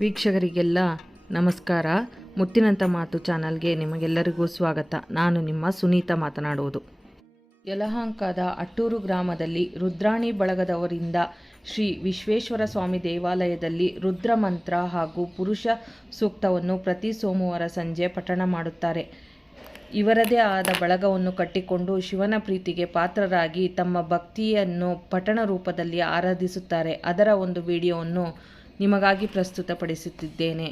ವೀಕ್ಷಕರಿಗೆಲ್ಲ ನಮಸ್ಕಾರ. ಮುತ್ತಿನಂಥ ಮಾತು ಚಾನಲ್ಗೆ ನಿಮಗೆಲ್ಲರಿಗೂ ಸ್ವಾಗತ. ನಾನು ನಿಮ್ಮ ಸುನೀತಾ ಮಾತನಾಡುವುದು. ಯಲಹಂಕದ ಅಟ್ಟೂರು ಗ್ರಾಮದಲ್ಲಿ ರುದ್ರಾಣಿ ಬಳಗದವರಿಂದ ಶ್ರೀ ವಿಶ್ವೇಶ್ವರ ಸ್ವಾಮಿ ದೇವಾಲಯದಲ್ಲಿ ರುದ್ರ ಮಂತ್ರ ಹಾಗೂ ಪುರುಷ ಸೂಕ್ತವನ್ನು ಪ್ರತಿ ಸೋಮವಾರ ಸಂಜೆ ಪಠಣ ಮಾಡುತ್ತಾರೆ. ಇವರದೇ ಆದ ಬಳಗವನ್ನು ಕಟ್ಟಿಕೊಂಡು ಶಿವನ ಪ್ರೀತಿಗೆ ಪಾತ್ರರಾಗಿ ತಮ್ಮ ಭಕ್ತಿಯನ್ನು ಪಠಣ ರೂಪದಲ್ಲಿ ಆರಾಧಿಸುತ್ತಾರೆ. ಅದರ ಒಂದು ವಿಡಿಯೋವನ್ನು ನಿಮಗಾಗಿ ಪ್ರಸ್ತುತಪಡಿಸುತ್ತಿದ್ದೇನೆ.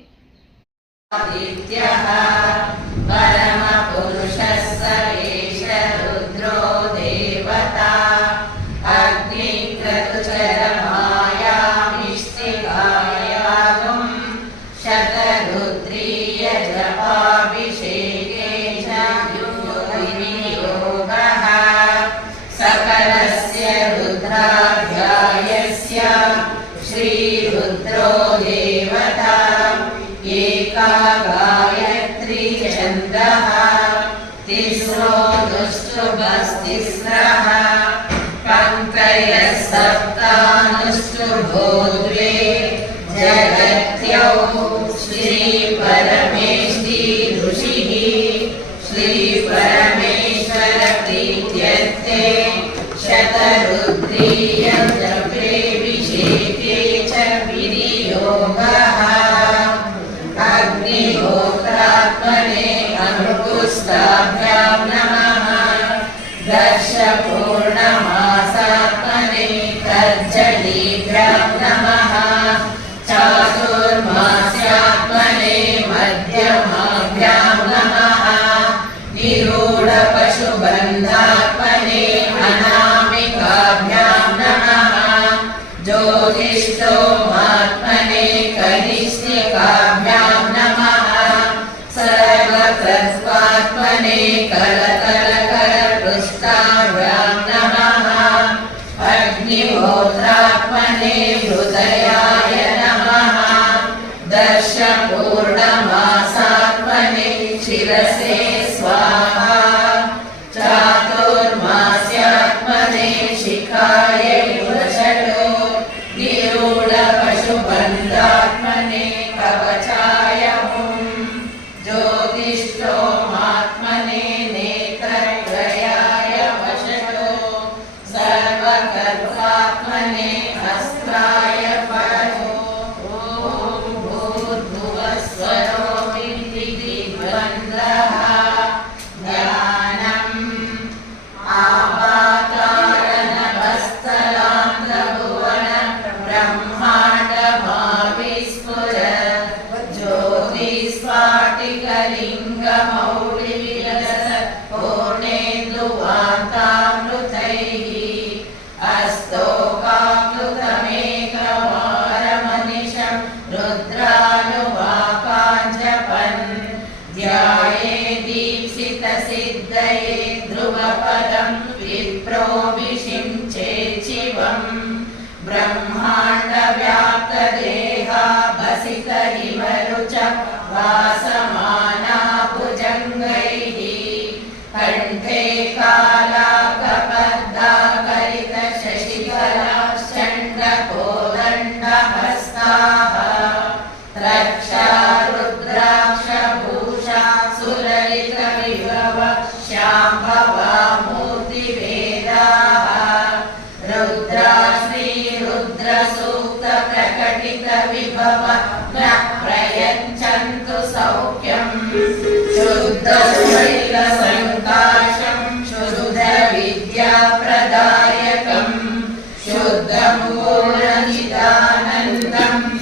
श्रीरुद्रो देवता एका गायत्री छन्दः तिस्रो दुष्टुभस्तिस्रः पङ्क्तयः सप्तानुष्टुभो द्वे जगत्यौ श्रीपरमेष्ठी ऋषिः श्रीपरमेश्वर प्रीत्यर्थे शतरुद्रीय जपे विषेके च विनियोगः अग्निहोत्रात्मने अंकुष्टाभ्यां नमः दर्शपूर्णमासात्मने तर्जनीभ्यां नमः चातुर्मास्यात्मने मध्यमाभ्यां नमः निरूढपशुबन्धात्मने अनामिकाभ्यां नमः ज्योतिष्ठोमात्मने कनिष्ठिकाभ्यां नमः सर्वतत्त्वात्मने करतलकरपृष्ठाभ्यां नमः अग्निहोत्रात्मने हृदयाय नमः दर्शपूर्णमासात्मने शिरसे स्वाहा चातुर्मास्यात्मने शिखाय वृषटो निरूढपशुबन्धात्मने कवचाय हुं ज्योतिष्ठोमात्मने नेत्रत्रयाय वषटो सर्वकर्मात्मने अस्त्राय परो ॐ भूर्भुवस्वरो विद्युद्वन्द्रः ध्यानम् आपातारणभस्तलान्तभुवन ब्रह्माण्डमाविस्फुर ज्योतिस्फाटिकलिङ्गमौलिविलस पूर्णेन्दुवान्तामृतैः अस्तोकाप्लुतमेकवारमनिशं रुद्रानुवाकाञ्जपन् ध्याये दीप्सितसिद्धये ध्रुवपदं विप्रो विषिञ्चेच्छिवम् ब्रह्माण्डव्याप्तदेहा भसितहिमरुच वासमाना भुजङ्गैः कण्ठे कालाकपद्दाकलितशशिकलाश्चण्डकोदण्डहस्ताः रक्षा रुद्राक्षभूषा सुललितविभव शाम्भवा मूर्तिवेदाः रुद्रा श्रीरुद्रसूक्त प्रकटित विभव न प्रयच्छन्तु सौख्यम् शुद्धशैलसङ्काशं शुद्धविद्याप्रदायकं शुद्धं पूर्णचिदानन्दं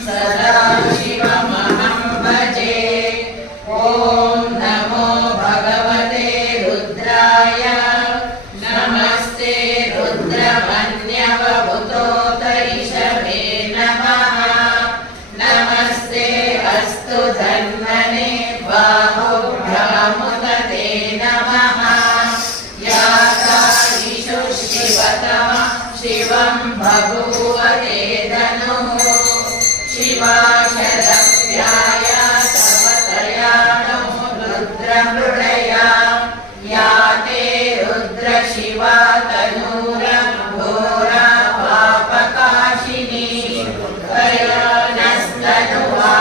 सदा शिवमहं भजे. ॐ नमो भगवते रुद्राय नमस्ते रुद्रमन्यवभूतोतैषवे नमः नमस्ते अस्तु धन्वने बाहुभ्यामुदते नमः यातादिषु शिवतम शिवं बभूवते धनुः शिवाशरव्याय तव तयाणो रुद्रमृडया या ते रुद्र शिवा तनूरघोरा पापकाशिनी कयानस्तनुवा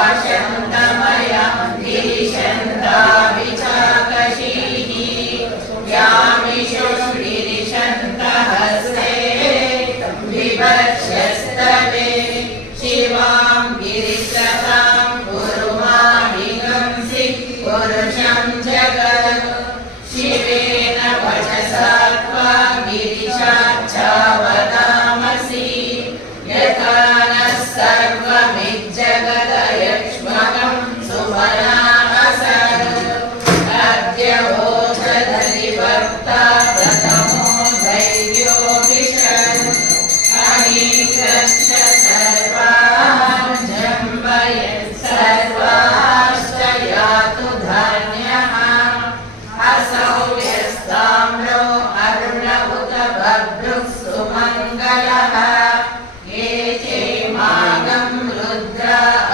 मङ्गलः ये चेमागं रुद्र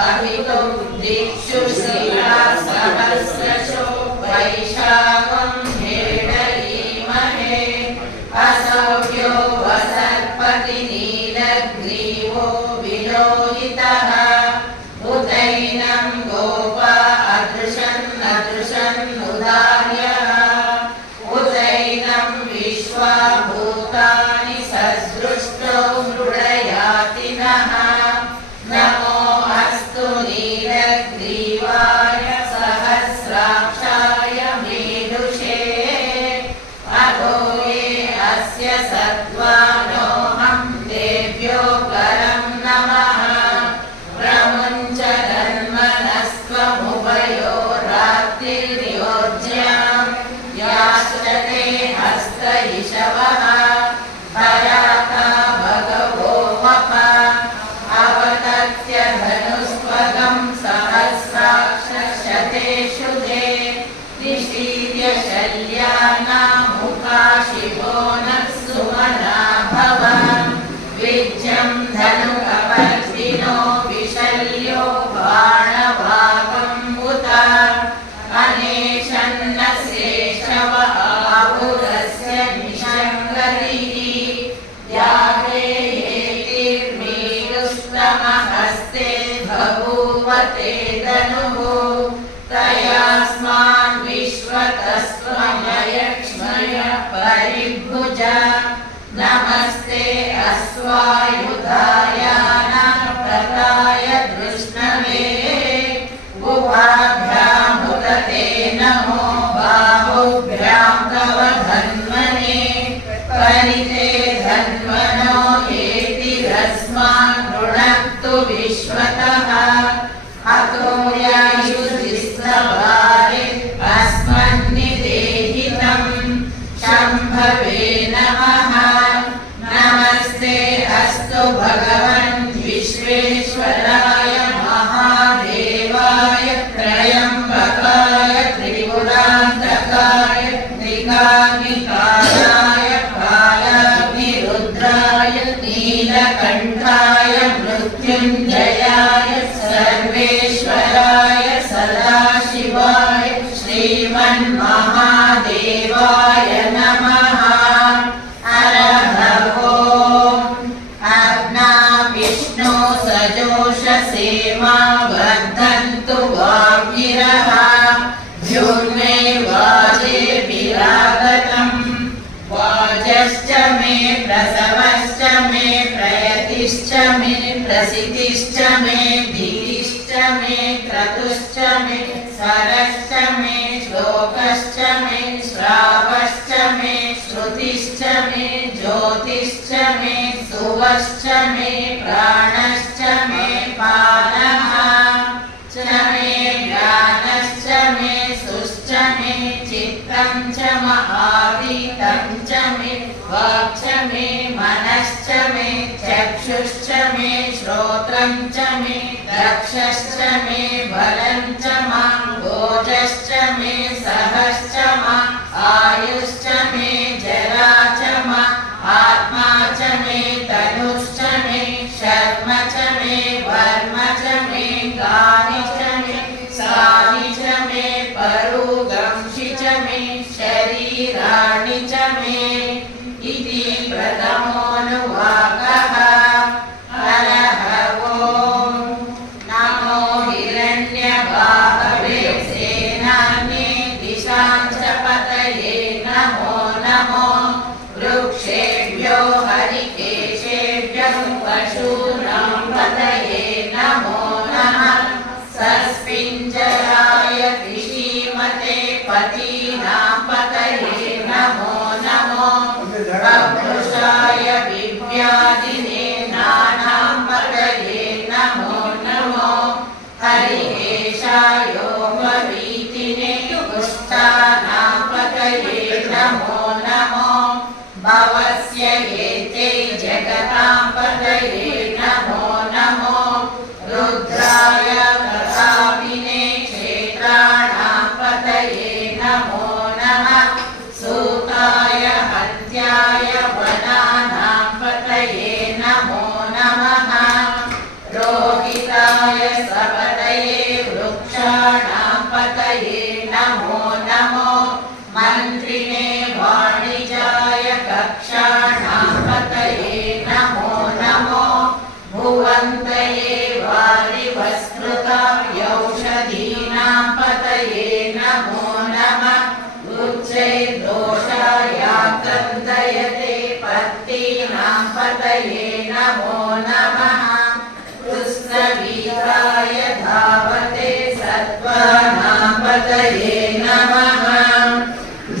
अहितुं दिक्षु शिला सहस्रशो वैशाखं हेडयीमहे असौख्यो वसर्पति नीलग्रीवो विलोहितः उदैनं गोपा अदृशन् उदार्यः उदैनं विश्वा भूतानि सदृष्टो मृडयातिनः नमो अस्तु नीलग्रीवाय सहस्राक्षाय मेरुषे अधो ये अस्य सत्त्वानोऽहं देव्यो परं नमः प्रमुञ्च धन्वनस्त्वमुभयो रात्रिर्योज्यां याचते हस्त इषवः पराका भगवो वप अवतत्य धनुस्त्वगं सहस्राक्षशतेषु दे निशीर्य शल्यानामुखा शिवो नः सुमना भव विज्यं धनुकपर्दिनो विशल्यो बाणभागम् उत अनेशन्न शेषव आहुरस्य निषङ्गतिः यागे हेतिर्मेरुस्तमहस्ते बभूव ते धनुः तयास्मान् विश्वतस्त्वमयक्ष्मय परिभुज नमस्ते अश्वायुधाय नप्रताय धृष्णवे उभाभ्यामुदते नमो बाहुभ्यां तव धन्वने परिते धन्वनो येतिरस्मान् गृणक्तु विश्वतः अतो यायुधिस्तभारे अस्मन्निदेहितं शम्भवे नमः नमस्ते अस्तु भगवन् विश्वेश्वराय महादेवाय त्रयम्बकाय त्रिपुरान्तकाय त्रिकाग्निकायाय कालाग्निरुद्राय नीलकण्ठाय मृत्युञ्जयाय सर्वेश्वराय सदाशिवाय श्रीमन्महादेवाय नमः विष्णु सजोषसेमा वर्धन्तु वाग्गिरः द्युम्ने वाजेभिरागतम् वाजश्च मे प्रसवश्च मे प्रयतिश्च मे प्रसितिश्च मे धीतिश्च मे क्रतुश्च मे स्वरश्च मे श्लोकश्च मे श्रावश्च मे श्रुतिश्च मे ज्योतिश्च मे सुवश्च मे प्राणश्च मे पानः च मे ज्ञानश्च मे सुश्च मे चित्तं च महावीतं च मे वाक् च मे मनश्च मे चक्षुश्च मे श्रोत्रं च मे दक्षश्च मे बलं च मां भोजश्च मे सहश्च मा आयुश्च मे जरा च मा आत्मा च मे तनुश्च मे शर्म च मे वर्म च मे गानि च मे सानि च मे परुगंषि च मे शरीराणि च मे इति प्रथमोऽनुवाकः हरः ओम् नमो हिरण्यबाहवे सेनान्ये दिशां च पतये नमो नमो वृक्षेभ्यो हरिकेशेभ्यः पशूनां पतये नमो नमः सस्पिञ्जराय कृषीमते पतीनां पतये नमो नमो बभ्रुषाय विव्याधिने नानां पतये नमो नमो हरिकेशायोपवीतिने पुष्टानां पतये नमो नमो भवस्य एते जगतां पतये नमो नमो रुद्राय प्रतापिने क्षेत्राणां पतये नमो नमः सूताय हत्याय वनानां पतये पतये नमो नमः कृष्णवीराय धावते सत्त्वानां पतये नमः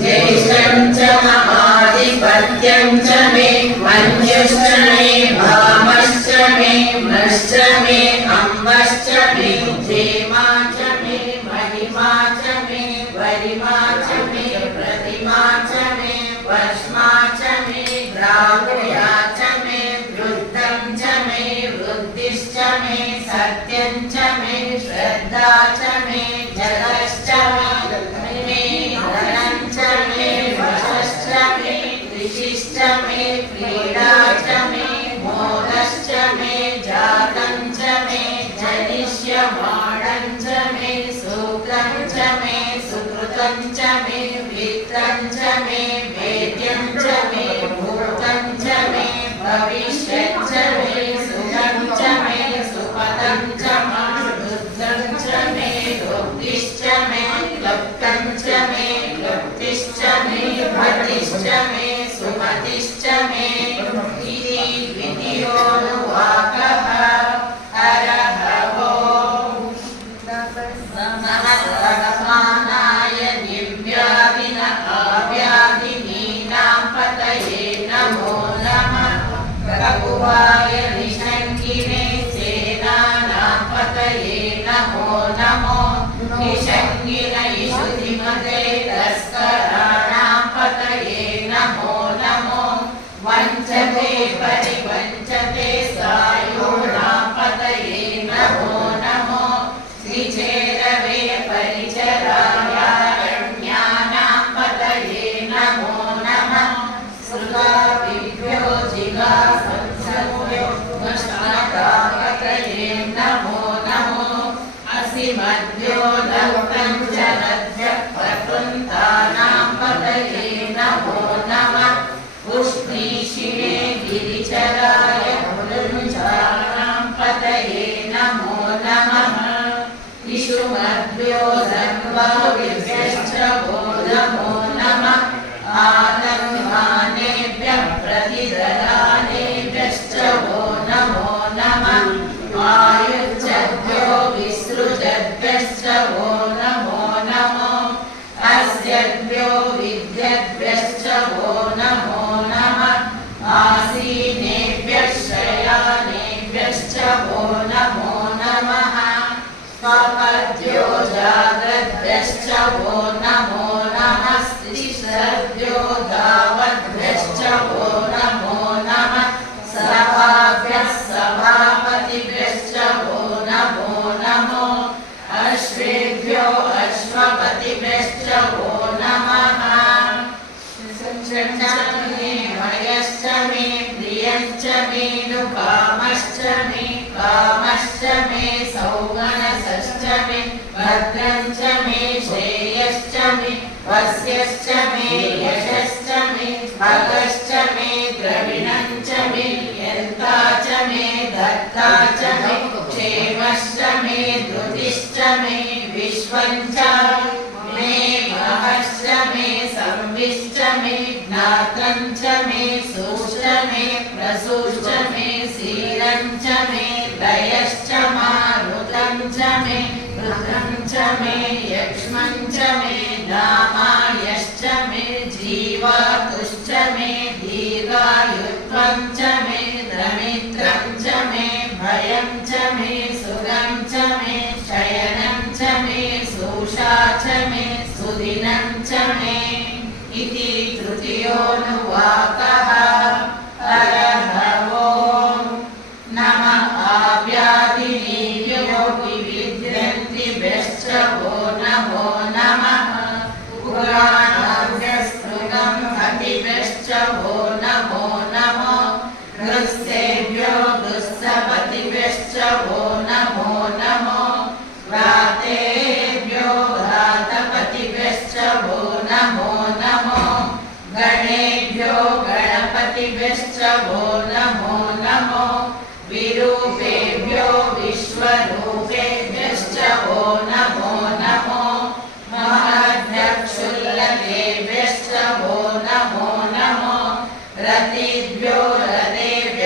ज्येष्ठं च महाधिपत्यं च मे मन्युश्च मे भामश्च मे मश्च मे अम्बश्च मे क्षेमा च मे महिमा च मे वरिमा च मे प्रतिमा च मे वश्मा च मे ग्राह्या च मे वृद्धं च मे वृद्धिश्च मे सत्यं च मे श्रद्धा च मे जगश्च मे धनं च मे वशश्च मे ऋषिश्च मे क्रीडा च मे मोदश्च मे जातं च मे जनिष्यमाणं च मे सूत्रं च मे सुकृतं च मे वित्तं च मे वेद्यं च मे भूतं च मे भविष्यं च मे सुखं च मे सुपदं च बुद्धं च मे बुद्धिश्च मे क्लुप्तं च मे क्लुप्तिश्च मे भतिश्च मे सुमतिश्च मे इति द्वितीयोऽनुवाकः हरः ओम् नमस्तस्मानाय दिव्यादिन आव्यादिनीनां पतये नमो नमः ककुवाय निशङ्किने सेनानां पतये नमो नमो निशङ्किन इषुधिमते तस्कराणां पतये नमो नमो वञ्चते परिवञ्चते सायूणां पतये नमो नमो श्रीचेरवे परिचरायारण्यानां पतये नमो नमः श्रुताभिभ्यो जिगासंसभ्यो नष्टकापतये नमो नमो असिमद्भ्यो दत्तञ्जनद्भ्यः प्रकृन्तानां पतये नमो नमः उष्णीषिणे गिरिचराय भृञ्जानां पतये नमो नमः इषुमद्भ्यो दन्वाभ्यश्च वो नमो नमः आदन्वानेभ्यः प्रतिदरानेभ्यश्च वो नमो नमः आयुज्यभ्यो विसृजद्भ्यश्च वो नमो नमो अस्यभ्यो विद्यद्भ्यश्च वो नमो नमः आसीनेभ्यः शयानेभ्यश्च वो नमो नमः स्वपद्भ्यो जाग्रद्भ्यश्च वो नमो नमः स्त्रीशर्भ्यो धावद्भ्यश्च वो नमो नमः सभाभ्यः सभापतिभ्यश्च वो नमो नमो अश्वेभ्यो अश्वपतिभ्यश्च वो नमः मयश्च मे प्रियश्च मे नुकामश्च मे कामश्च मे सौमनसश्च मे भद्रं च मे श्रेयश्च मे वस्यश्च मे यशश्च मे भगश्च मे द्रविणं च मे यन्ता च मे दत्ता च मे क्षेमश्च मे धृतिश्च मे विश्वं च मे महश्च मे संविश्च मे ज्ञातं च मे सूश्च मे प्रसूश्च मे सीरं च मे दयश्च मारुतं च मे रुद्रं च मे यक्ष्मं च मे नामायश्च मे जीवातुश्च मे दीर्घायुत्वं च मे द्रमित्रं च मे भयं च मे सुरं च मे शयनं च मे सूषा च मे सुदिनं च मे इति तृतीयोऽनुवाकः हरः ओम् नमः आव्याधिनीभ्यो विविध्यन्तिभ्यश्च वो नमो नमः पुराणाभ्यस्तुतं हतिभ्यश्च वो नमो नमो गृह्सेभ्यो गृह्सपतिभ्यश्च वो नमो नमो व्रातेभ्यो घ्रातपतिभ्यश्च वो नमो नमो गणेभ्यो गणपतिभ्यश्च वो नमो नमो विरूपेभ्यो विश्वरूपेभ्यश्च वो नमो नमो महद्भ्यक्षुल्लकेभ्यश्च वो नमो नमो रतिभ्यो रतेभ्यश्च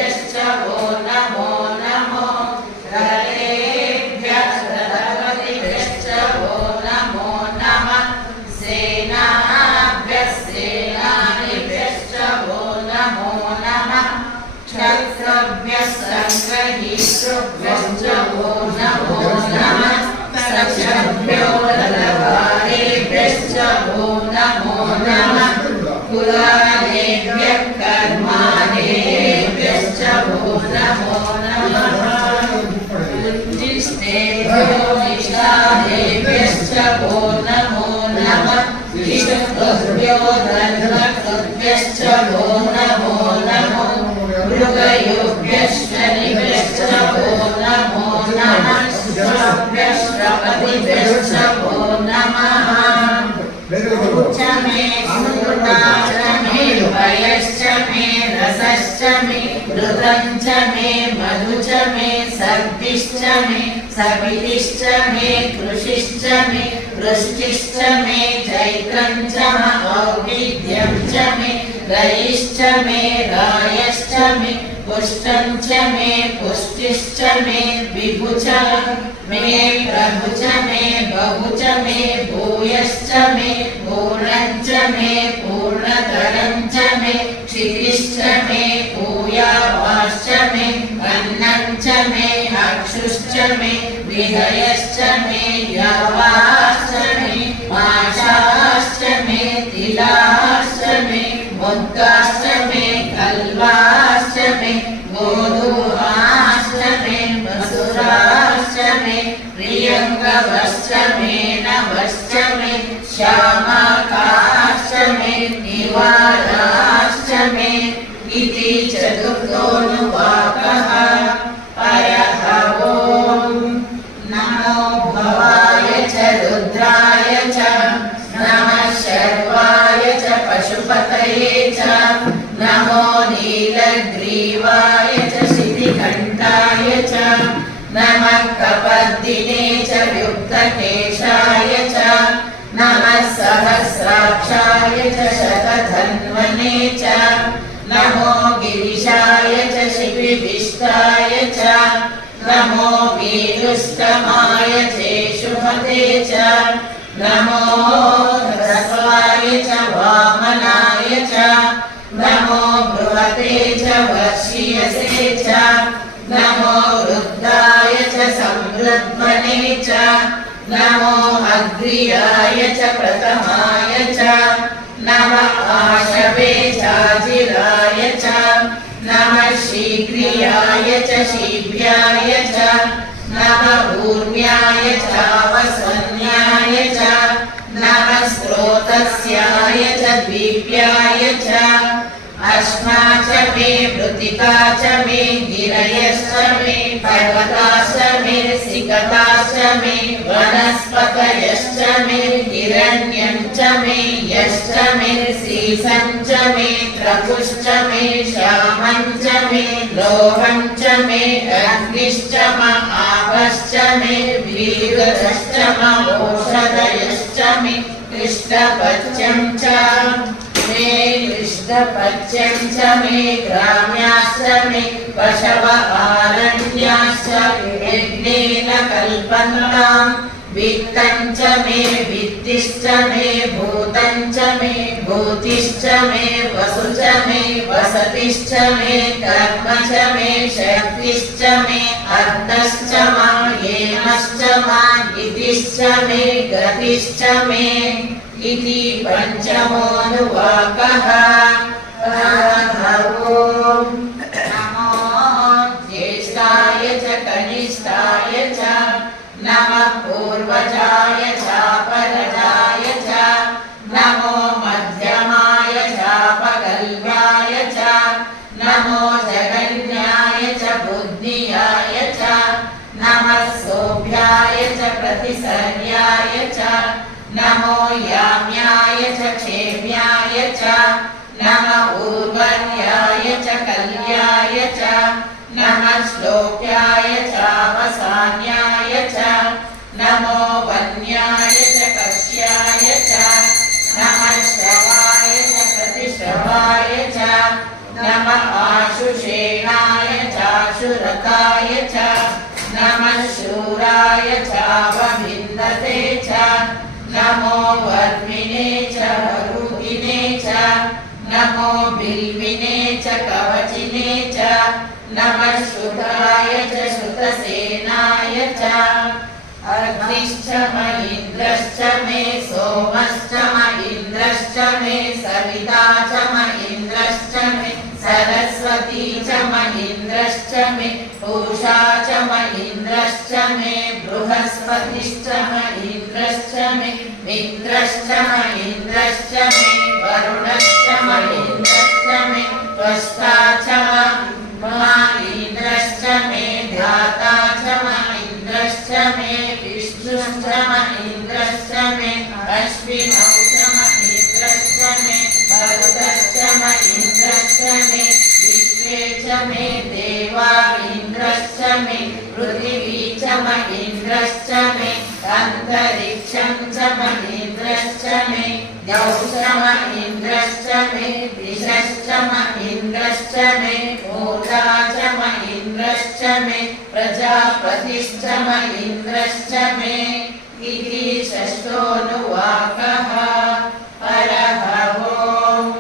सर्वभ्यः सङ्गहीतृभ्यश्च वो नमो नमः सख्यभ्यो दलवारेभ्यश्च वो नमो नमः कुलालेभ्यः कर्मालेभ्यश्च वो नमो नमः उज्जिष्टेभ्यो निषादेभ्यश्च वो नमो नमः विष्णुभ्यो धर्मकृभ्यश्च वो नमो नमः मृगयोभ्यश्च निभ्यश्च वो नमो नमः श्रवतिभ्यश्च वो नमः च मे सुकृता च मे वयश्च मे रसश्च मे घृतं च मे मधु च मे सर्पिश्च मे सवितिश्च मे कृषिश्च मे वृष्टिश्च मे चैत्रं च औविध्यं च मे रयिश्च मे रायश्च मे पुष्टं च मे पुष्टिश्च मे विभु च मे प्रभु च मे बहु च मे भूयश्च मे पूर्णं च मे पूर्णतरं च मे क्षितिश्च मे भूयावाश्च मे अन्नं च मे अक्षुश्च मे विहयश्च मे यवाश्च मे माशाश्च मे तिलाश्च मे मुद्गाश्च मे कल्वाश्च मे गोधूमाश्च मे मसुराश्च मे प्रियङ्गवश्च मे नवश्च मे श्यामाकाश्च मे निवाराश्च मे इति चतुर्थोऽनुवाकः परः ॐ नमो भवाय च रुद्राय च नमः शर्वाय च पशुपतये च नमो नीलग्रीवाय च शितिकण्ठाय च नमः कपर्दिने च युक्तकेशाय च नमः सहस्राक्षाय च शतधन्वने च नमो गिरिशाय च शिपिविष्टाय च नमो वीरुष्टमाय चेशुमते च नमो ह्रस्वाय च वामनाय च नमो बृहते च वर्षीयसे च नमो वृद्धाय च समृद्ध्वने च नमो अग्र्याय च प्रथमाय च नमः आशवे चाजिराय च नमः शीघ्रियाय च शीभ्याय च नमः ऊर्म्याय चावसन्याय च नमः स्रोतस्याय च द्वीप्याय च अश्मा च मे मृत्तिका च मे गिरयश्च मे पर्वताश्च मे सिकताश्च मे वनस्पतयश्च मे हिरण्यं च मे यश्च मे सीसं च मे त्रकुश्च मे श्यामं च मे लोहं च मे अग्निश्च आपश्च मे वीरश्च औषधयश्च मे कृष्णपच्यं च मे कृष्णपच्यं च मे ग्राम्याश्च मे पशव आरण्याश्च यज्ञेन कल्पन्ताम् वित्तं च मे वित्तिश्च मे भूतं च मे भूतिश्च मे वसु च मे वसतिश्च मे कर्म च मे शक्तिश्च मे अर्थश्च मा येमश्च मा इतिश्च मे गतिश्च मे इति पञ्चमोऽनुवाकः नमो ज्येष्ठाय च कनिष्ठाय च नमः पूर्वजाय चापरजाय च नमो मध्यमाय चापगल्भाय च नमो जगन्याय च बुद्धियाय च नमः सोभ्याय च प्रतिसर्याय च नमो याम्याय च क्षेम्याय च नमः उर्वर्याय च कल्याय च नमः श्लोक्याय चावसान्याय च नमो वन्याय च कक्ष्याय च नमः श्रवाय च प्रतिश्रवाय च नमः आशुषेणाय चाशुरताय च नमः शूराय चावभिन्दते च नमो वर्मिणे च वरुदिने च नमो बिल्विने च कवचिने च नमः श्रुताय च श्रुतसेनाय च अग्निश्च म इन्द्रश्च मे सोमश्च म इन्द्रश्च मे सविता च म इन्द्रश्च मे सरस्वती च म इन्द्रश्च मे पूषा च म इन्द्रश्च मे बृहस्पतिश्च म इन्द्रश्च मे मित्रश्च म इन्द्रश्च मे वरुणश्च म इन्द्रश्च मे त्वष्टा च म इन्द्रश्च मे धाता च म इन्द्रश्च मे विष्णुश्च म इन्द्रश्च मे अश्विनौ च म इन्द्रश्च मे मरुतश्च म इन्द्रश्च मे विश्वे च मे देवा इन्द्रश्च मे पृथिवी च म इन्द्रश्च मे अन्तरिक्षं च म इन्द्रश्च मे द्यौः च म इन्द्रश्च मे दिशश्च म इन्द्रश्च मे मूर्धा च म इन्द्रश्च मे प्रजापतिश्च म इन्द्रश्च मे इति षष्ठोऽनुवाकः। हरः ओम्।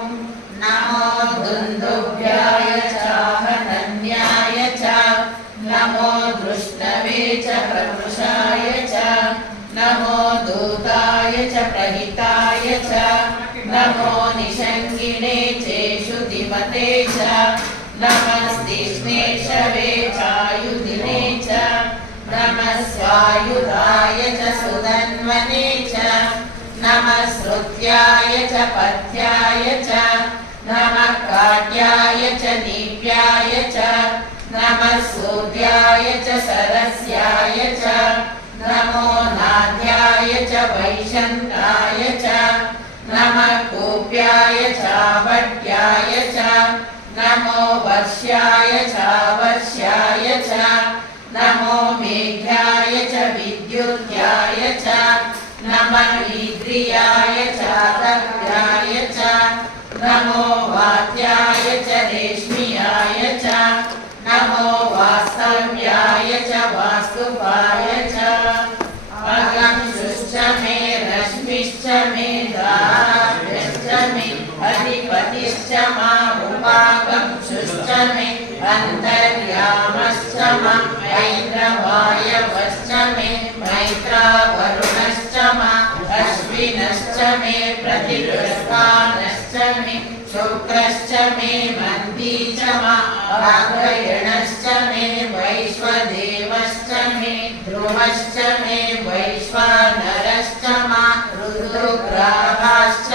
नमो दुन्दुभ्याय चाहनन्याय च नमो धृष्णवे च प्रवृषाय च नमो दूताय च प्रहिताय च नमो निषङ्गिणे चेषुधिमते च नमस्तिष्णेशवे चायुधिने च नमः स्वायुधाय च सुधन्वने च नमः श्रुत्याय च पथ्याय च नमः काट्याय च दीप्याय च नमः सूर्याय च सरस्याय च नमो नाद्याय च वैशन्ताय च नमः कूप्याय चावट्याय च नमो वर्ष्याय चावर्ष्याय च नमो मेघ्याय च विद्युत्याय च नमः ईद्रियाय चातप्याय च नमो वात्याय च रेश्मियाय च नमो वास्तव्याय च वास्तुपाय च अगंशुश्च मे रश्मिश्च मे दाभ्यश्च मे अधिपतिश्च मा उपागंशुश्च मे अन्तर्यामश्च मा ऐन्द्रवायवश्च मे मैत्रावरुणश्च मा अश्विनश्च मे प्रतिगृह्णानश्च मे शुक्रश्च मे मन्दी च मा आग्रयणश्च मे वैश्वदेवश्च मे ध्रुवश्च मे वैश्वानरश्च मा ऋतुग्राहाश्च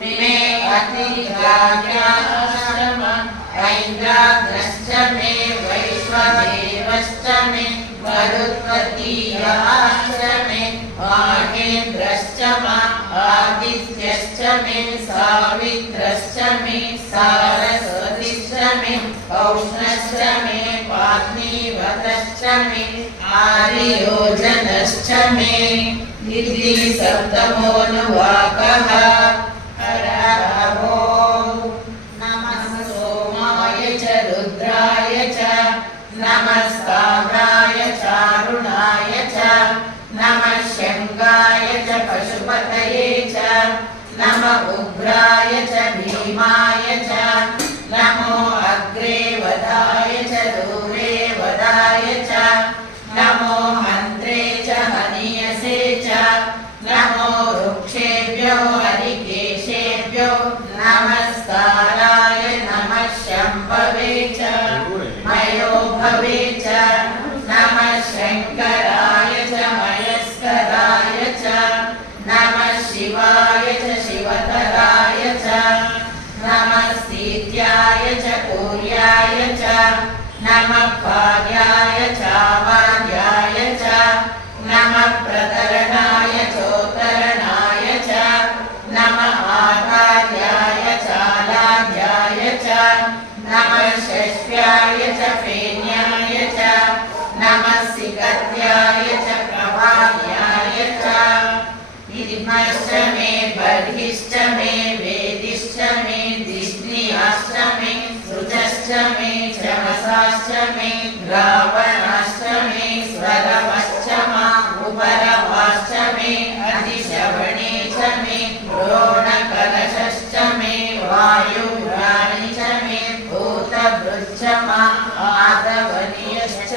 मे अतिग्राह्याश्च मा ऐन्द्राग्रश्च मे वैश्वदेवश्च मे मरुत्वतीयाश्च मे माहेन्द्रश्च मा आदित्यश्च मे सावित्रश्च मे सारस्वतीश्च मे औष्णश्च मे पाग्नीवतश्च मे आर्योजनश्च मे इति सप्तमोऽनुवाकः। हरः ओम्। नमः सोमाय च रुद्राय च नमः स्थाव्राय चारुणाय च नमः शङ्गाय च पशुपतये च नमः उग्राय च भीमाय च नमो अग्रे वधाय च दूरे वधाय च नमो हन्त्रे च हनीयसे च नमो वृक्षेभ्यो हरिकेशेभ्यो नमस्काराय नमः शम्भवे च मयो भवे च नमः शङ्कराय च मयस्कराय च नमः शिवाय च शिवतराय च नमः सीत्याय च कूर्याय च नमः भार्याय चावार्याय च नमः प्रतरणाय चोत्तरणाय च नमः आधार्याय चालाढ्याय च नमः षष्ठ्याय च फेन्याय च नमः सिकत्याय च प्रवाह्याय च इमश्च मे बर्हिश्च मे वेदिश्च मे दिष्णियाश्च मे सृजश्च मे चमसाश्च मे रावणाश्च मे स्वरवश्च मा उपरवाश्च मे अधिशवणे च मे द्रोणकलशश्च मे वायुघ्राणि च मे भूतभृच्च आदवनीयश्च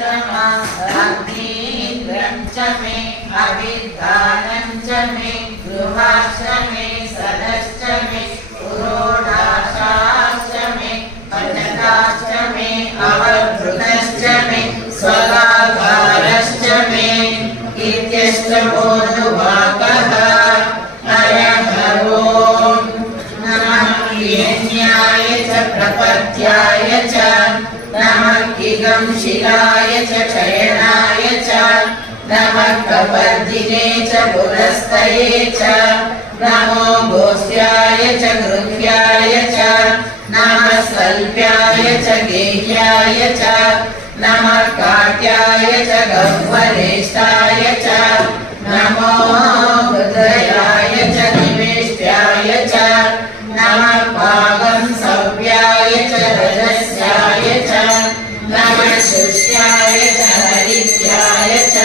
अग्नीन्द्रं च मे अविद्धानं च मे गृहाश्च मे सदश्च मे पुरोडाशाश्च मे पञ्चकाश्च मे अवधृतश्च मे स्वगाकारश्च मे इत्यष्टमोऽनुवाकः। हरो नमः हिरण्याय च प्रपद्याय च नमः इगं शिलाय च शयनाय च नमः कपर्दिने च पुरस्तये च नमो गोस्याय च गृह्याय च नमः सल्प्याय च गेह्याय च नमः काट्याय च गह्वरेष्ठाय च नमो हृदयाय च निवेष्ट्याय च नमः पागं सव्याय च रजस्याय च नमः शुष्याय च हरित्याय च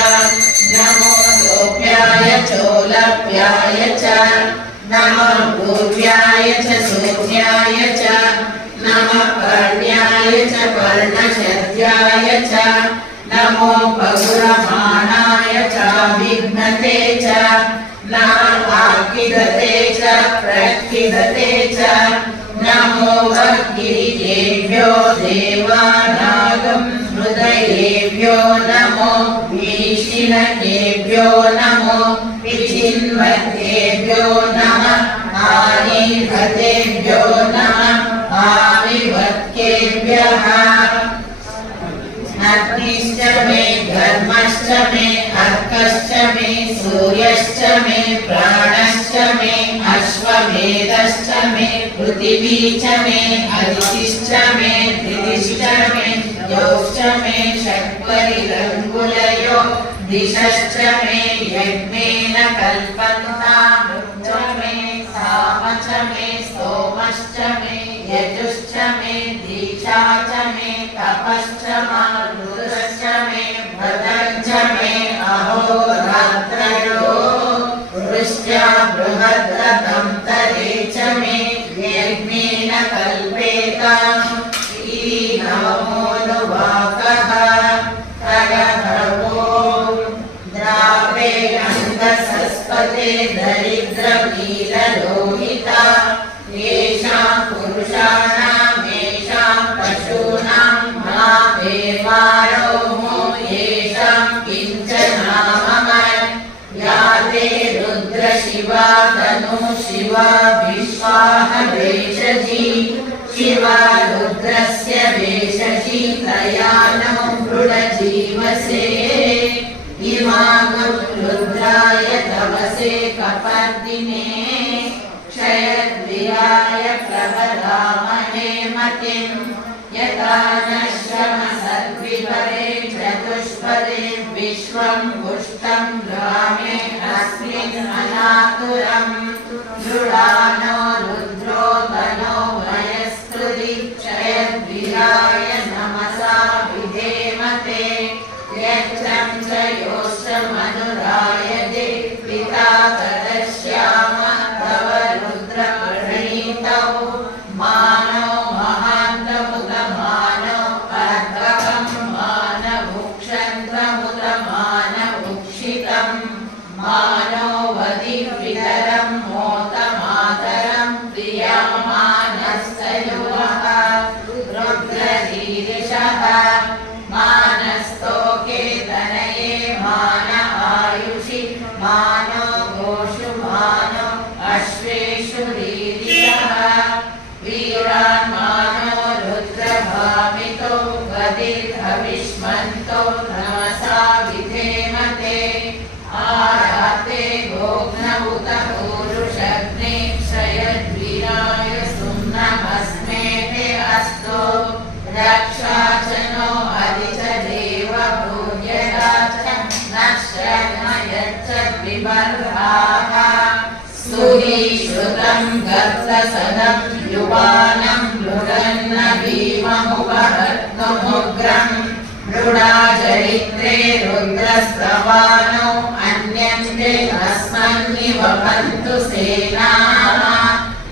नमो लोप्याय चोलप्याय च नमः पूर्व्याय च शून्याय च नमः पर्ण्याय च पर्णशद्याय च नमो पौरमाणाय च विघ्नते च नमः आकिदते च प्रकिदते च नमो वह्गिरियेभ्यो देवानागं हृदयेभ्यो नमो वीषिणकेभ्यो नमो विचिन्वतेभ्यो नमः आनीधतेभ्यो नमः आविवत्केभ्यः। अग्निश्च मे धर्मश्च मे अर्कश्च मे सूर्यश्च मे प्राणश्च मे अश्वमेधश्च मे पृथिवी च मे अदितिश्च मे दिदिश्च मे योश्च मे षट्परिरङ्गुलयो दिशश्च मे यज्ञेन कल्पन्तां च मे साम च मे सोमश्च मे यजुश्च मे दीक्षा च मे तपश्च रुद्रश्च मे भद्रं च मे अहोरात्रयो वृष्ट्या बृहद्रथं तरे च मे यज्ञेन कल्पेताम् इति नमोऽनुवाकः। द्रावे गन्धसस्पते दरिद्रमीललोहिता येषां पुरुषाणां येषां पशूनां मा देवारोमो येषां किञ्चनाममय या ते रुद्रशिवा तनु शिवा विश्वाह वेशजी शिवा रुद्रस्य वेशजी तया नो मृडजीवसे इमागं रुद्राय तवसे कपर्दिने क्षयद्विराय प्रवदामहे मतिं यथा नश्यमसद्विपरे चतुष्पदे विश्वं पुष्टं ग्रामे अस्मिन् अनातुरं दृढानो रुद्रो तनो वयस्कृति क्षयद्विराय नमसा विधेमते यच्छं च योश्च मनुरायते पिता तदश्याम तव रुद्रप्रणीतौ मानो महान्तमुदमानो अर्धकं मानभुक्षन्द्रमुदमानभुक्षितं मानो वदिवितरं मोतमातरं प्रियमानस्तयुवः रुद्ररीरिषः मानस्तोके तनये मान आयुषि मानो गोषु मानो अश्वेषु रीरिषः वीरान् मानो रुद्रभामितो वदिर्हविष्मन्तो नमसा विधेमते आराते गोघ्नमुत पूरुषग्ने क्षयद्वीराय सुम्नमस्मेते अस्तु रक्षा च नो अधिच देव भूयदा च नश्यन्न यच्च विबर्हाः सुरीश्रुतं गर्तसदं युवानं मृगन्न भीममुपहर्तुमुग्रं मृडाचरित्रे रुद्रस्तवानो अन्यन्ते अस्मन्निव पन्तु सेनाः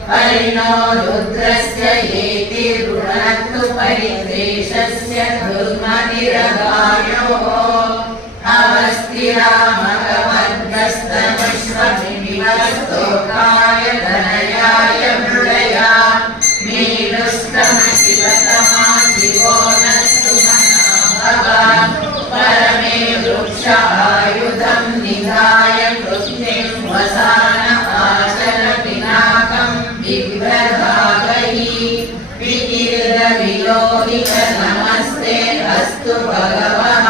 परिणो रुद्रस्य येति रुणक्तु परिद्वेषस्य दुर्मतिरगायोः अवस्थिरामगमद्गस्तविश्वमिवस्तोकाय धनयाय मृळया मीडुस्तम शिवतमा शिवो न सुमना परमे वृक्ष आयुधं निधाय कृत्तिं वसान आचर पिनाकं बिभ्रदागहि विकिरविलोहित नमस्ते अस्तु भगवः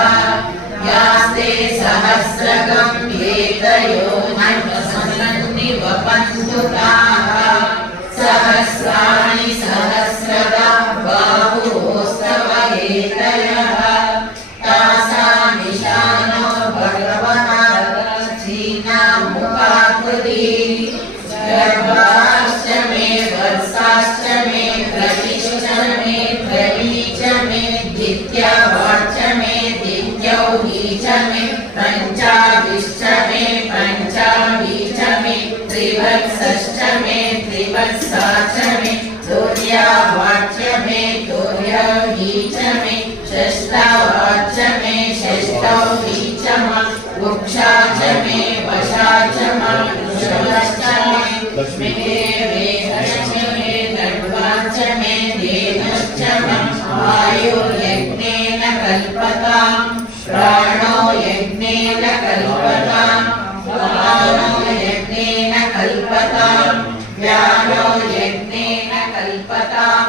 यास्ते सहस्रगं एतयोनिवपन्तु ताः सहस्राणि सहस्रदा बाहुस्तव एतयः तासामिशानो भगवः चीनामुखाकृति गर्भाश्च मे वर्षाश्च मे प्रविश्च मे प्रवीच मे दित्यावाच मे दित्यौहीच मे पञ्चाभिश्च मे पञ्चाभीच मे त्रिवत्सश्च मे त्रिवत्साच मे तुर्यावाच मे तुर्यौहीच मे षष्ठावाच मे षष्ठौहीच वुक्षाच मे वशाच वृषभश्च मे वेदश्च मे दण्ड्वाच मे धेनुश्च आयुर्यज्ञेन कल्पतां प्राणो यज्ञेन कल्पतां प्राणो यज्ञेन कल्पतां व्यानो यज्ञेन कल्पतां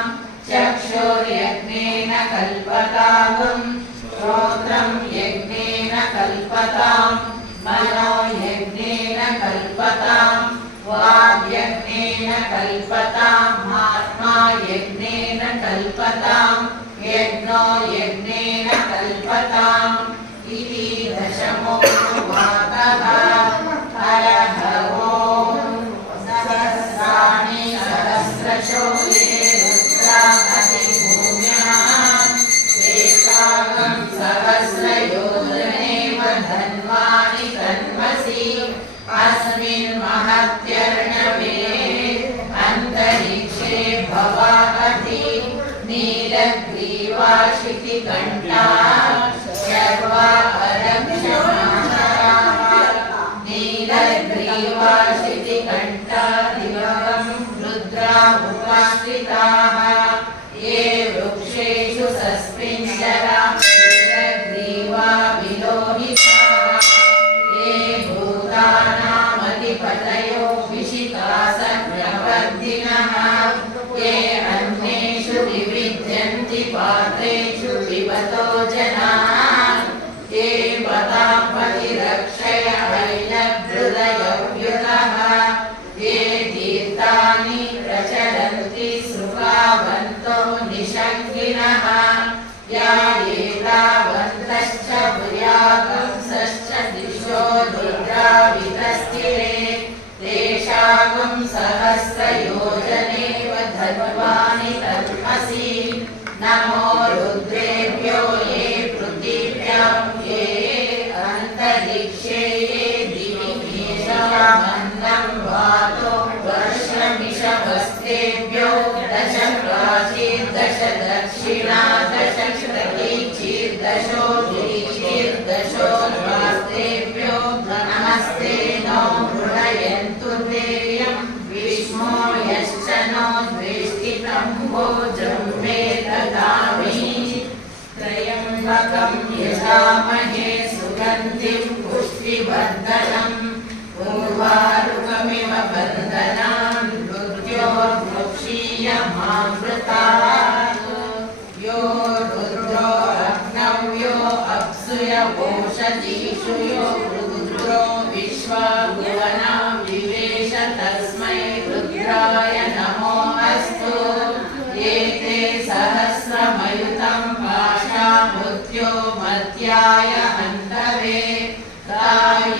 चक्षुर्यज्ञेन कल्पतां श्रोत्रं यज्ञेन कल्पतां मनो यज्ञेन कल्पतां वाग्यज्ञेन कल्पतां आत्मा यज्ञेन कल्पतां यज्ञो यज्ञेन कल्पताम् इति दशमोऽनुवादः। हरः ओम् सहस्राणि सहस्रशो ये रुद्रामधिभूम्याम् एकागं सहस्रयोजनेव धन्वानि तन्मसि अस्मिन् महत्यर्णवे अन्तरिक्षे भवाहति नीलग्रीवाशितिकण्ठा शर्वा अदक्षमाणाः नीलग्रीवाशितिकण्ठा दिवं रुद्रामुपाश्रिताः ये वृक्षेषु सस्मिञ्जरा नीलग्रीवा विलोहिताः ये भूतानामधिपतयो विशिखासनवर्धिनः ये अन्येषु विविध्यन्ति पात्रेषु पिबतो जनाः ये पदापतिरक्षय ऐलहृदयव्युतः ये तीर्थानि प्रचलन्ति सृगावन्तो निषङ्गिनः या एतावन्तश्च भूयागंसश्च दिशो रुद्रावितस्थिरे तेषागं सहस्रयोजनेव धन्वानि तन्मसि नमो रुद्रेभ्यो ये पृथिव्यां ये अन्तरिक्षे ये दिवि मेषामन्नं वातो वर्षमिषवस्तेभ्यो दश प्राचीर्दश दक्षिणा दश क्षितिर्दशोर्दशोर्वास्तेभ्यो नमस्ते नो मृडयन्तु देयं विष्णो यश्च नो द्वेष्टितं भोजं मे ददामि त्र्यम्बकं यजामहे सुगन्धिं पुष्टिवर्धनम् उर्वारुकमिव बन्धनान् मृत्योर्मुक्षीयमामृतात् यो रुद्रो अग्नौ यो अप्सुय ओषधीषु यो रुद्रो विश्वभुवनां विवेश तस्मै रुद्राय नमो अस्तु एते सहस्रमयुतं पाशा मृत्यो मध्याय हन्तवे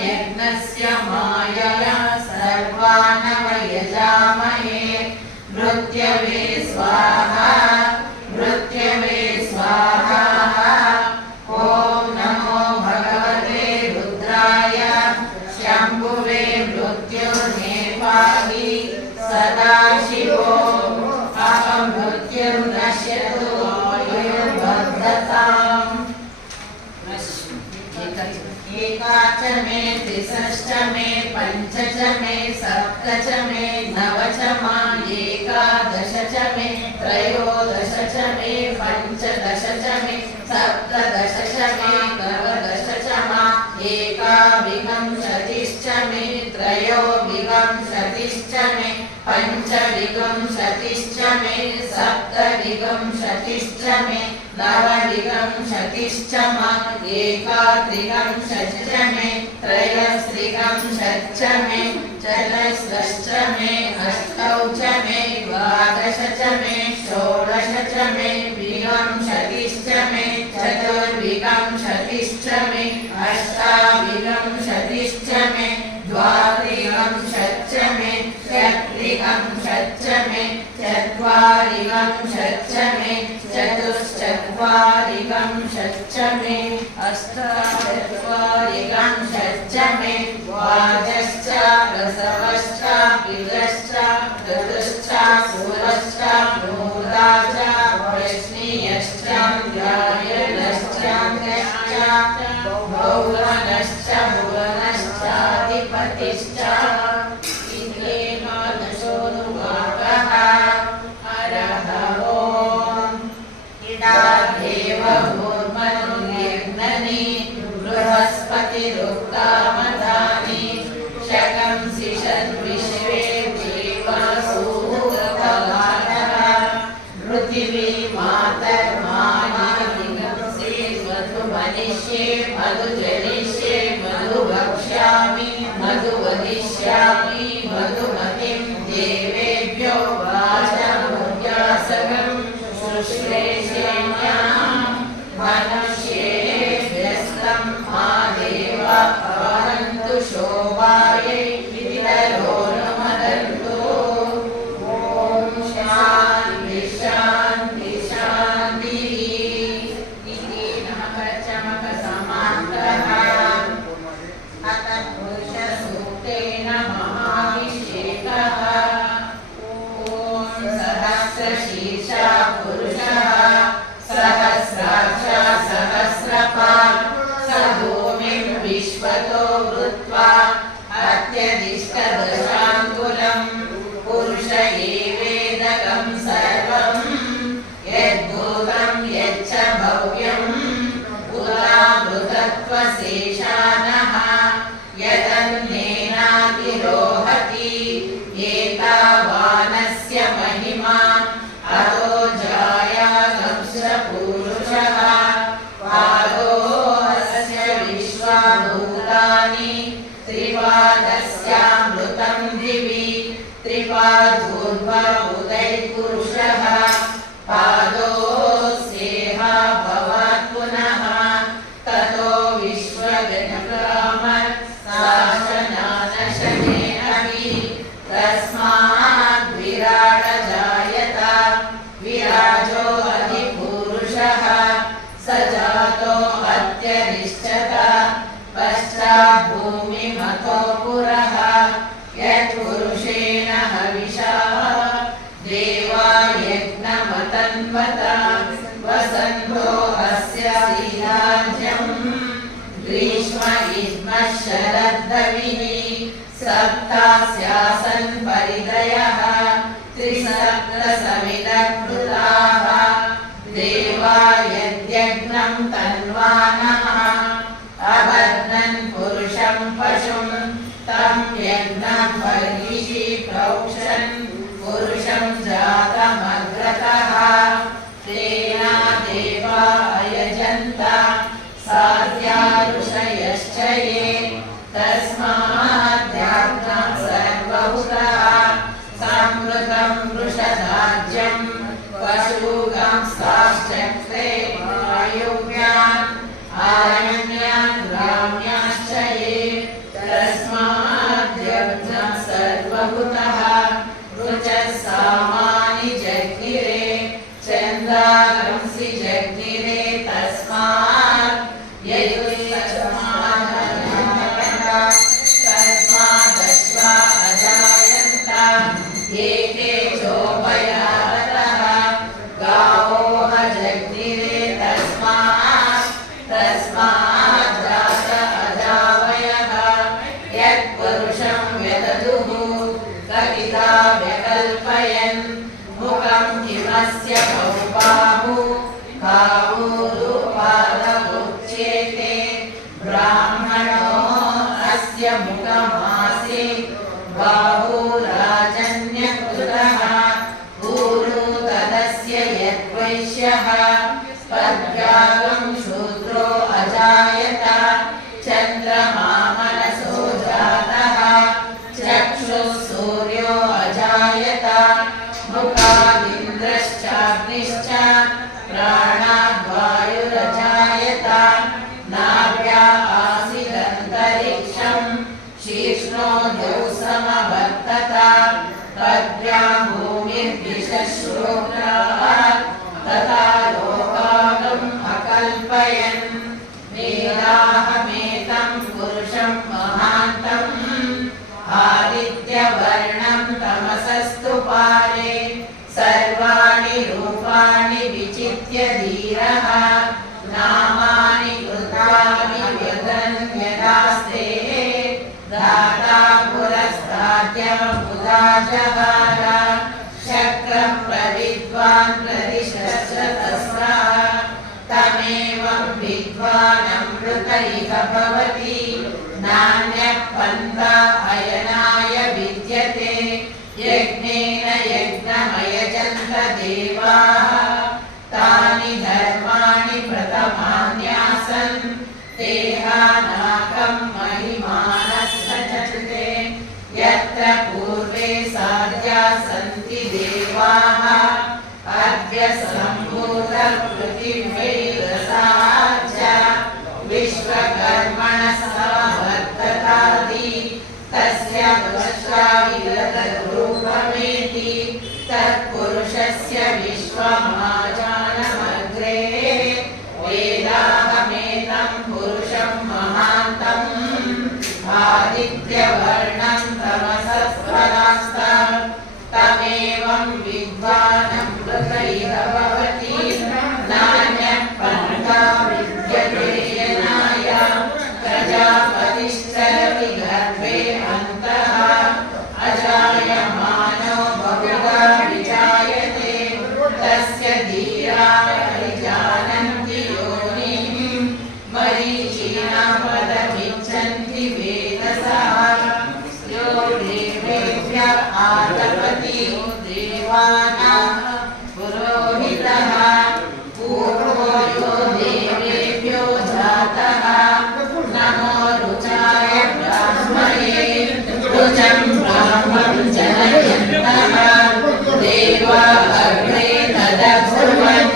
यज्ञस्य मायया सर्वानवयजामहे मृत्यवे स्वाहा मृत्यवे स्वाहा ॐ नमो भगवते रुद्राय शम्भुवे मृत्युर्नेपाहि सदाशिव मे तिसश्च मे पञ्च च मे सप्त च मे नव च मा एकादश च मे त्रयोदश च मे पञ्चदश च मे सप्तदश च मे नवदश च मा एकाविंशतिश्च मे त्रयोविंशतिश्च मे पञ्चविंशतिश्च मे सप्तविंशतिश्च मे नवविंशतिश्च मा एकात्रिंशच्च मे त्रयस्त्रिंशच्च मे चतुस्रश्च मे अष्टौ च मे द्वादश च मे षोडश च मे विंशतिश्च मे चतुर्विंशतिश्च मे अष्टाविंशतिश्च मे द्वात्रिंशच्च मे चत्रिंशच्च मे चत्वारिंशच्च मे चतुश्चत्वारिंशच्च मे अष्टाचत्वारिंशच्च मे द्वादश्च प्रसवश्च बीजश्च ऋतुश्च सूरश्च मूर्धा च वृष्णियश्च ध्यायनश्च भुवनश्च भुवनश्चाधिपतिश्च इत्येकादशोऽनुवाकः हरः ओम् इडादेव भूर्मनुर्यज्ञनि बृहस्पतिरुक्तामधानि शकंसि षद्विश्वे देवासूरवगाढः पृथिवी मातर्मानिगंसे मधुमनिष्ये मधुजनिष्ये मधुवक्ष्यामि मधुवदिष्यामि मधुमतिं देवेभ्यो वाचमुद्यासकं शुश्रेष्याम्यां मनुष्येभ्यस्तं आदेव अवहन्तु शोभायै पितरो नुमदन्तु ॐ शान्ति शान्ति शान्तिः इति नमकचमकसमान्तः अथ पुरुषसूक्तेन महाभिषेकः ॐ सहस्रशीर्षः पुरुषः सहस्राक्षः सहस्रपात् स भूमिं विश्वतो वृत्वा अत्यधिष्ठदशाङ्कुलं पुरुष एवेदकं सर्वं यद्भूतं यच्च भव्यम् उदामृतत्वशेषानः यदन्येनातिरोहति एतावानस्य महिमा अतो जायागंश्च पुरुषः पादोऽस्य विश्वाभूतानि त्रिपादस्यामृतं दिवि त्रिपादूर्ध्व उदैपुरुषः पादोऽस्येह भवात् पुनः ततो विश्वगणकाम शासनानशने अभि तस्माद् विराट जायत विराजो अधिपुरुषः स जातो अत्यधिष्ठत पश्चात् भूमिमतो पुरः यत्पुरुषेण हविषा देवा यज्ञमतन्वत वसन्तो अस्य राज्यम् ग्रीष्म इद्मः शरद्धविः सप्तास्यासन् परिदयः त्रिसप्तसमिदकृताः देवा यद्यज्ञं तन्वानः अबध्नन् पुरुषं पशुं तं यज्ञं बर्हिषि प्रौक्षन् पुरुषं जातमग्रतः तेन देवा अयजन्त साध्या ऋषयश्च ये तस्माद्याज्ञं सर्वभूतः संवृतं वृषधाज्यं पशूगांस्ताश्चक्रे वायुव्यान् आरण्यान् ग्राम्याश्च ये तस्माद्यज्ञं सर्वभूतः ऋचः सामानि जज्ञिरे चन्द्रागंसि जज्ञिरे तस्मात् ययुस्तस्मात् नाभ्या आसीदन्तरिक्षम् शीर्ष्णोऽद्यौ समवर्तता पद्भ्यां भूमिर्दिशश्रोत्राः तथा लोकागम् अकल्पयन् वेदाहमेतं पुरुषं महान्तम् आदित्यवर्णं तमसस्तु पारे सर्वाणि रूपाणि विचित्य धीरः नामानि कृतानि व्यदन्यदास्ते दाता पुरस्ताद्यमुदा जहार शक्रं प्रविद्वान् प्रतिशस्त्रतस्रः तमेवं विद्वानमृत इह भवति नान्यः पन्था अयनाय विद्यते यज्ञेन यज्ञमयजन्त देवाः तानि धर्माणि प्रथमान्यासन् तेहानाकं महिमानस्तचते यत्र पूर्वे साध्या सन्ति देवाः अद्य सम्भूतपृथिव्यैरसाच्च विश्वकर्मणः समवर्ततादि तस्य विश्वाविरतरूपमेति तत्पुरुषस्य विश्वमाजानमग्रे वेदाहमेतं पुरुषं महान्तम् आदित्यवर्णं तमसस्परास्तं तमेवं विद्वानमृत इह भवति नान्यः पन्था विद्यते यनाय प्रजापतिश्चरति गर्भे अन्तः अजायमानो बहुधा विजायते तस्य धीरा परिजानन्ति योनिं मरीचीनां पदमिच्छन्ति वेदसः यो देवेभ्य आतपति देवानां पुरोहितः पूर्वो यो देवेभ्यो जातः नमो रुचाय ब्राह्मणे रुचं ब्राह्मं जनयन्तः देवा अग्रे तदब्रुवन्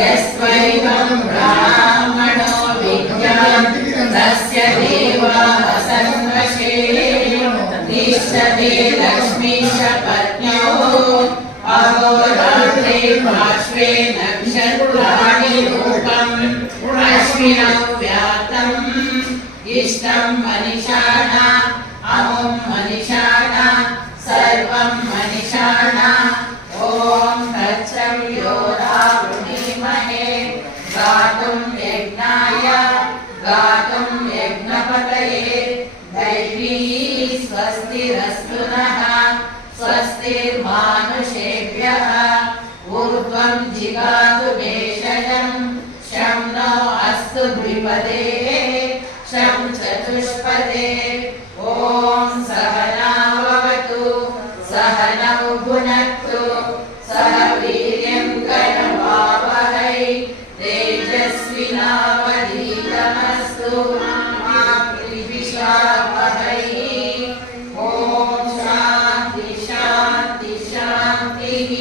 यस्त्वैवं ब्राह्मणो विद्यात् तस्य देवा असन्वशे तिष्ठते लक्ष्मीश पत्न्योः अहोरात्रे पार्श्वे नक्षत्राणि रूपम् अश्विनौ व्यातम् इष्टं मनीषाणा अमुं मनीषाणा सर्वं मनीषाणा ॐ तच्चं योधावृणीमहे गातुं यज्ञाय गातुं यज्ञपतये दैवी स्वस्तिरस्तु नः स्वस्तिर्मानुषेभ्यः ऊर्ध्वं जिगातु भेषजं शं नो अस्तु द्विपदे शं चतुष्पदे ॐ सहना भवतु सहनौ भुनक्तु सह वीर्यं करवावहै तेजस्विनावधीतमस्तु मा विद्विषावहै ॐ शान्ति शान्ति शान्तिः